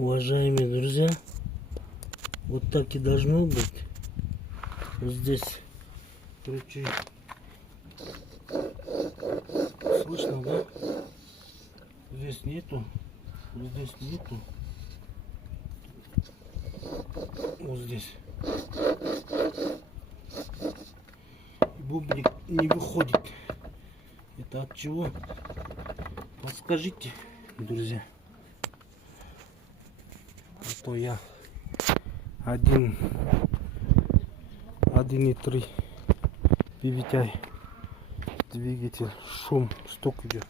Уважаемые друзья, вот так и должно быть. Вот здесь, короче, слышно, да? Здесь нету, здесь нету, вот здесь. И бублик не выходит. Это от чего? Подскажите, друзья. А то я 1,3 PVTi двигатель, шум, стук идет.